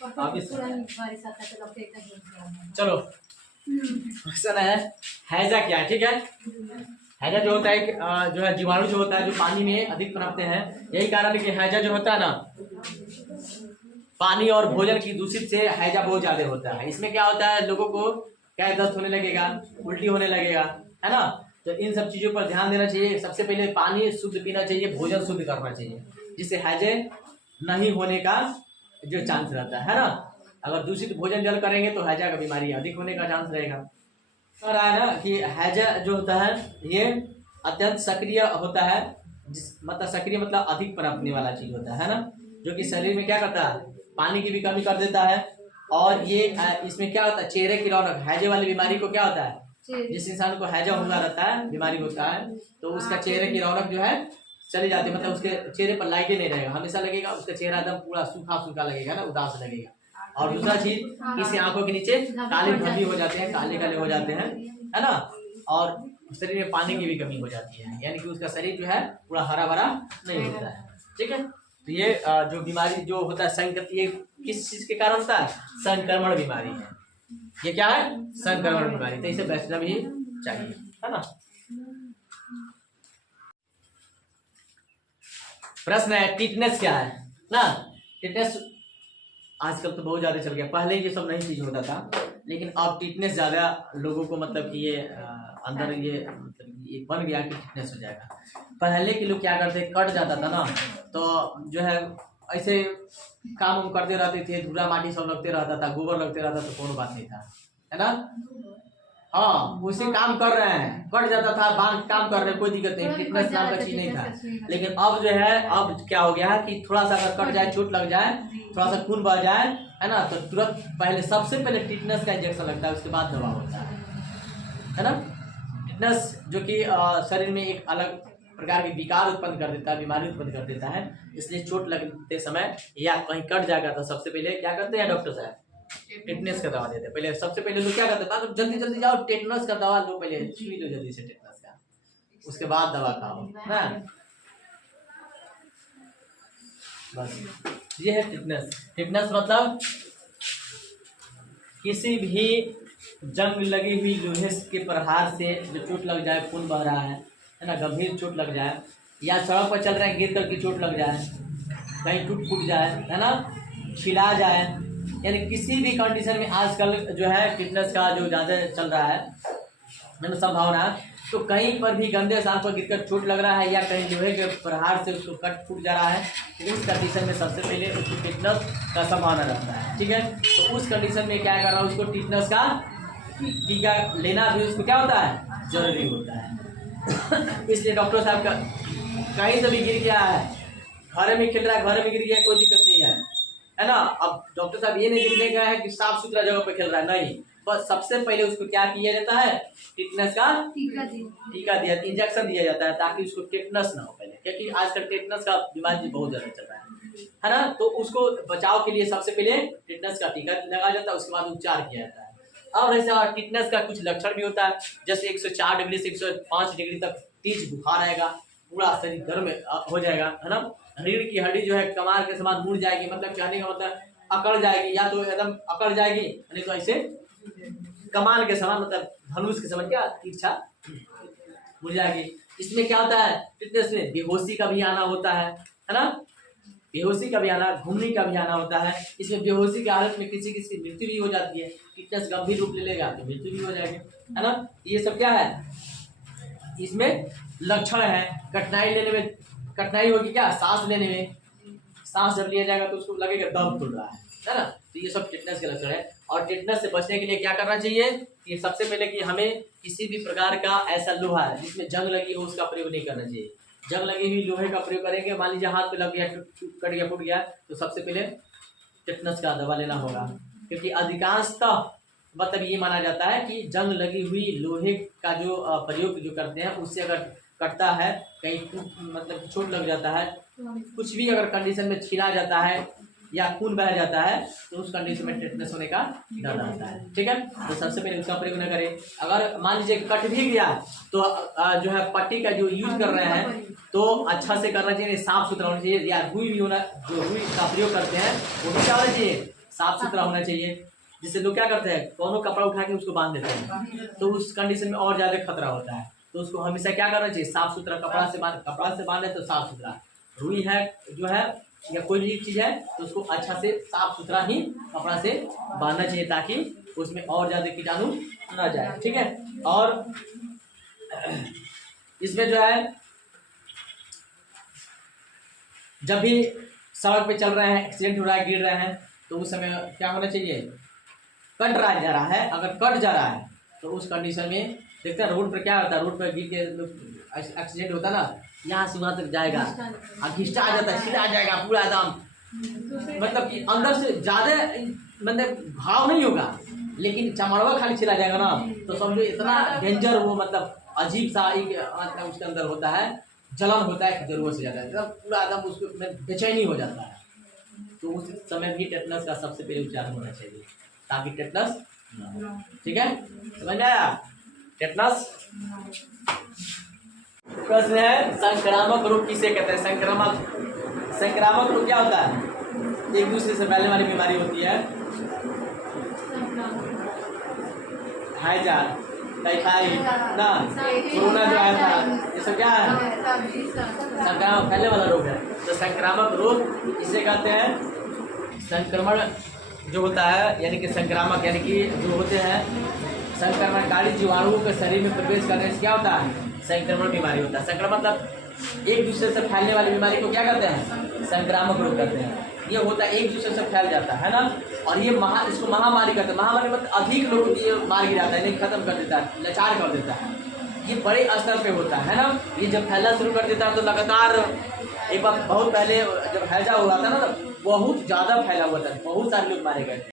आप इस चलो क्वेश्चन है हैजा क्या है, ठीक है। हैजा जो होता है जो है जीवाणु जो होता है जो पानी में अधिक पनपते हैं। यही कारण है कि हैजा जो होता है ना, पानी और भोजन की दूषित से हैजा बहुत ज्यादा होता है। इसमें क्या होता है, लोगों को क्या दस्त होने लगेगा, उल्टी होने लगेगा, है ना। तो इन सब चीजों पर ध्यान देना चाहिए। सबसे पहले पानी शुद्ध पीना चाहिए, भोजन शुद्ध करना चाहिए, जिससे हैजे नहीं होने का जो चांस रहता है ना। अगर दूषित भोजन जल करेंगे तो हैजा का बीमारी अधिक होने का चांस रहेगा। कह रहा है ना कि हैजा जो होता है ये अत्यंत सक्रिय होता है, मतलब सक्रिय मतलब अधिक पनपने वाला चीज होता है ना, जो कि शरीर में क्या करता है, पानी की भी कमी कर देता है। और ये इसमें क्या होता है, चेहरे की रौनक, हैजे वाली बीमारी को क्या होता है, जिस इंसान को हैजा हुआ रहता है, बीमारी होता है, तो उसका चेहरे की रौनक जो है चली जाती है, मतलब उसके चेहरे पर लाइट ही नहीं रहेगा, हमेशा लगेगा उसका चेहरा एकदम पूरा सूखा सूखा लगेगा ना, उदास लगेगा। और दूसरा चीज, इससे आंखों के नीचे काले धब्बे हो जाते हैं, काले काले हो जाते हैं, है ना। और शरीर में पानी की भी कमी हो जाती है, यानी कि उसका शरीर जो है पूरा हरा भरा नहीं होता है, ठीक है। तो ये जो बीमारी जो होता है संक्रमण, ये किस चीज के कारण होता है, संक्रमण बीमारी है। ये क्या है, संक्रमण बीमारी, तो इसे बचना भी चाहिए, है ना। प्रश्न है टिटनेस क्या है ना। टिटनेस आजकल तो बहुत ज्यादा चल गया, पहले ये सब नहीं चीज होता था, लेकिन अब टिटनेस ज्यादा लोगों को मतलब कि ये अंदर ये मतलब ये बन गया कि टिटनेस हो जाएगा। पहले के लोग क्या करते, कट जाता था ना, तो जो है ऐसे काम करते रहते थे, धूरा माटी सब लगते रहता था, गोबर लगते रहता, तो कोनो बात नहीं था, है ना। हाँ, उसे काम कर रहे हैं, कट जाता था, बांध काम कर रहे हैं, कोई दिक्कत नहीं, टिटनेस नाम का चीज नहीं था। लेकिन अब जो है, अब क्या हो गया है कि थोड़ा सा अगर कट जाए, चोट लग जाए, थोड़ा सा खून बह जाए, है ना, तो तुरंत पहले सबसे पहले टिटनेस का इंजेक्शन लगता है, उसके बाद दवा होता है ना। टिटनेस जो कि शरीर में एक अलग प्रकार के विकार उत्पन्न कर देता है, बीमारी उत्पन्न कर देता है, इसलिए चोट लगते समय या कहीं कट जाएगा तो सबसे पहले क्या करते हैं डॉक्टर साहब, टेटनस का दवा देते हैं। पहले सबसे पहले लोग क्या करते हैं, तो जल्दी जल्दी जाओ टेटनस का दवा लो, पहले सुई लो जल्दी से टेटनस का, उसके बाद दवा खाओ ना। बस ये है टिटनेस। टिटनेस मतलब किसी भी जंग लगी हुई लोहे के प्रहार से जो चोट लग जाए, खून बह रहा है ना, गंभीर चोट लग जाए, या सड़क पर चल रहे हैं गिर कर के चोट लग जाए, कहीं टूट फूट जाए, है ना, छिला जाए, यानी किसी भी कंडीशन में आजकल जो है टिटनेस का जो ज़्यादा चल रहा है संभावना, तो कहीं पर भी गंदे स्थान पर गिरकर चोट लग रहा है या कहीं लोहे के प्रहार से उसको कट फूट जा रहा है, तो उस कंडीशन में सबसे पहले उसको टिटनेस का संभावना रहता है, ठीक है। तो उस कंडीशन में क्या कर रहा है, उसको टिटनेस का टीका लेना भी उसको क्या होता है, जरूरी होता है। इसलिए डॉक्टर साहब का कहीं से भी गिर गया है, घर में खेल रहा है, घर में गिर गया, कोई दिक्कत नहीं है ना। अब डॉक्टर साहब ये नहीं देखने का है कि साफ सुथरा जगह पे खेल रहा है, नहीं, बस सबसे पहले उसको क्या किया जाता है, टिटनेस का टीका दिया, इंजेक्शन दिया जाता है, ताकि उसको टिटनेस ना हो पहले, क्योंकि आजकल टिटनेस का बीमारी बहुत ज्यादा चल रहा है ना। तो उसको बचाव के लिए सबसे पहले टिटनेस का टीका लगाया जाता है, उसके बाद उपचार किया जाता है। और ऐसा टिटनेस का कुछ लक्षण भी होता है, जैसे 104 डिग्री से 105 डिग्री तक तेज बुखार आएगा, पूरा शरीर गर्म हो जाएगा, है ना। रीढ़ की हड्डी जो है कमार के समान मुड़ जाएगी, मतलब कहने का मतलब अकड़ जाएगी, या तो एकदम अकड़ जाएगी, नहीं तो ऐसे कमान के समान, मतलब धनुष के समान क्या तिरछा मुड़ जाएगी। इसमें क्या होता है, टिटनेस में बेहोशी का भी आना होता है ना, बेहोशी का भी आना, घूमने का भी आना होता है। इसमें बेहोशी की हालत में किसी किसी की मृत्यु भी हो जाती है, टिटनेस गंभीर रूप ले लेगा तो मृत्यु भी हो जाएगी, है ना। ये सब क्या है, इसमें लक्षण है। कठिनाई लेने में, कठिनाई होगी क्या, सांस लेने में, सांस जब लिया जाएगा तो उसको लगेगा दम खुल रहा है ना। तो ये सब टिटनेस के लक्षण है। और टिटनेस से बचने के लिए क्या करना चाहिए, कि सबसे पहले कि हमें किसी भी प्रकार का ऐसा लोहा है जिसमें जंग लगी हो उसका प्रयोग नहीं करना चाहिए। जंग लगी हुई लोहे का प्रयोग करेंगे, मान लीजिए हाथ पे लग गया, कट गया, फूट गया, तो सबसे पहले टिटनेस का दवा लेना होगा, क्योंकि अधिकांशतः मतलब ये माना जाता है कि जंग लगी हुई लोहे का जो प्रयोग जो करते हैं, उससे अगर कटता है, कहीं मतलब चोट लग जाता है, कुछ भी अगर कंडीशन में छिला जाता है या खून बह जाता है, तो उस कंडीशन में टिटनेस होने का डर रहता है, ठीक है। तो सबसे पहले उसका प्रयोग न करें। अगर मान लीजिए कट भी गया, तो जो है पट्टी का जो यूज कर रहे हैं, तो अच्छा से करना चाहिए, साफ सुथरा होना चाहिए, या रुई भी होना, जो रुई का प्रयोग करते हैं वो भी क्या होना चाहिए, साफ सुथरा होना चाहिए। जिससे लोग क्या करते हैं, कोनो कपड़ा उठा के उसको बांध देते हैं, तो उस कंडीशन में और ज़्यादा खतरा होता है। तो उसको हमेशा क्या करना चाहिए, साफ सुथरा कपड़ा से बांधे तो साफ सुथरा। रुई है जो है या कोई भी चीज़ है तो उसको अच्छा से साफ सुथरा ही कपड़ा से बांधना चाहिए, ताकि उसमें और ज़्यादा कीटाणु ना जाए। ठीक है। और इसमें जो है जब भी सड़क पे चल रहे हैं, एक्सीडेंट हो रहा है, गिर रहे हैं, तो उस समय क्या होना चाहिए, कट रहा जा रहा है, अगर कट जा रहा है तो उस कंडीशन में देखते हैं रोड पर क्या होता है, रोड पर गिर के एक्सीडेंट होता है ना, यहाँ से वहाँ तक जाएगा, घिस्टा आ जाता है, छिला जाएगा पूरा एकदम, मतलब कि अंदर से ज़्यादा मतलब घाव नहीं होगा, लेकिन चमड़वा खाली छिला जाएगा ना, तो समझो इतना डेंजर वो मतलब अजीब सा एक मतलब उसके अंदर होता है, जलन होता है जरूरत से ज़्यादा, एकदम पूरा एकदम उसको बेचैनी हो जाता है। तो उस समय भी टेटनस का सबसे पहले उपचार होना चाहिए, ताकि टेटनस ना हो। ठीक है, समझ में आया? टेटनस प्रश्न है, संक्रामक रोग किसे कहते हैं? संक्रामक रोग क्या होता है? एक दूसरे से फैलने वाली बीमारी होती है। हैजा, टाइफाइड ना, कोरोना जो आया था, ये सब क्या है? संक्रामक फैलने वाला रोग है। तो संक्रामक रोग इसे कहते हैं। संक्रमण जो होता है यानी कि संक्रामक यानी कि जो होते हैं संक्रमणकारी जीवाणुओं के शरीर में प्रवेश करने से क्या होता है, संक्रमण बीमारी होता है। संक्रमण मतलब एक दूसरे से फैलने वाली बीमारी को क्या कहते हैं, संक्रामक रोग कहते हैं। ये होता है एक दूसरे से फैल जाता है ना, और ये इसको महामारी कहते हैं। महामारी मतलब अधिक लोग ये मार गिराता है, नहीं खत्म कर देता है, लाचार कर देता है। ये बड़े स्तर पे होता है ना, ये जब फैलना शुरू कर देता है तो लगातार, एक बार बहुत पहले जब हैजा हुआ था ना, तो बहुत ज़्यादा फैला हुआ था, बहुत सारे लोग मारे गए थे।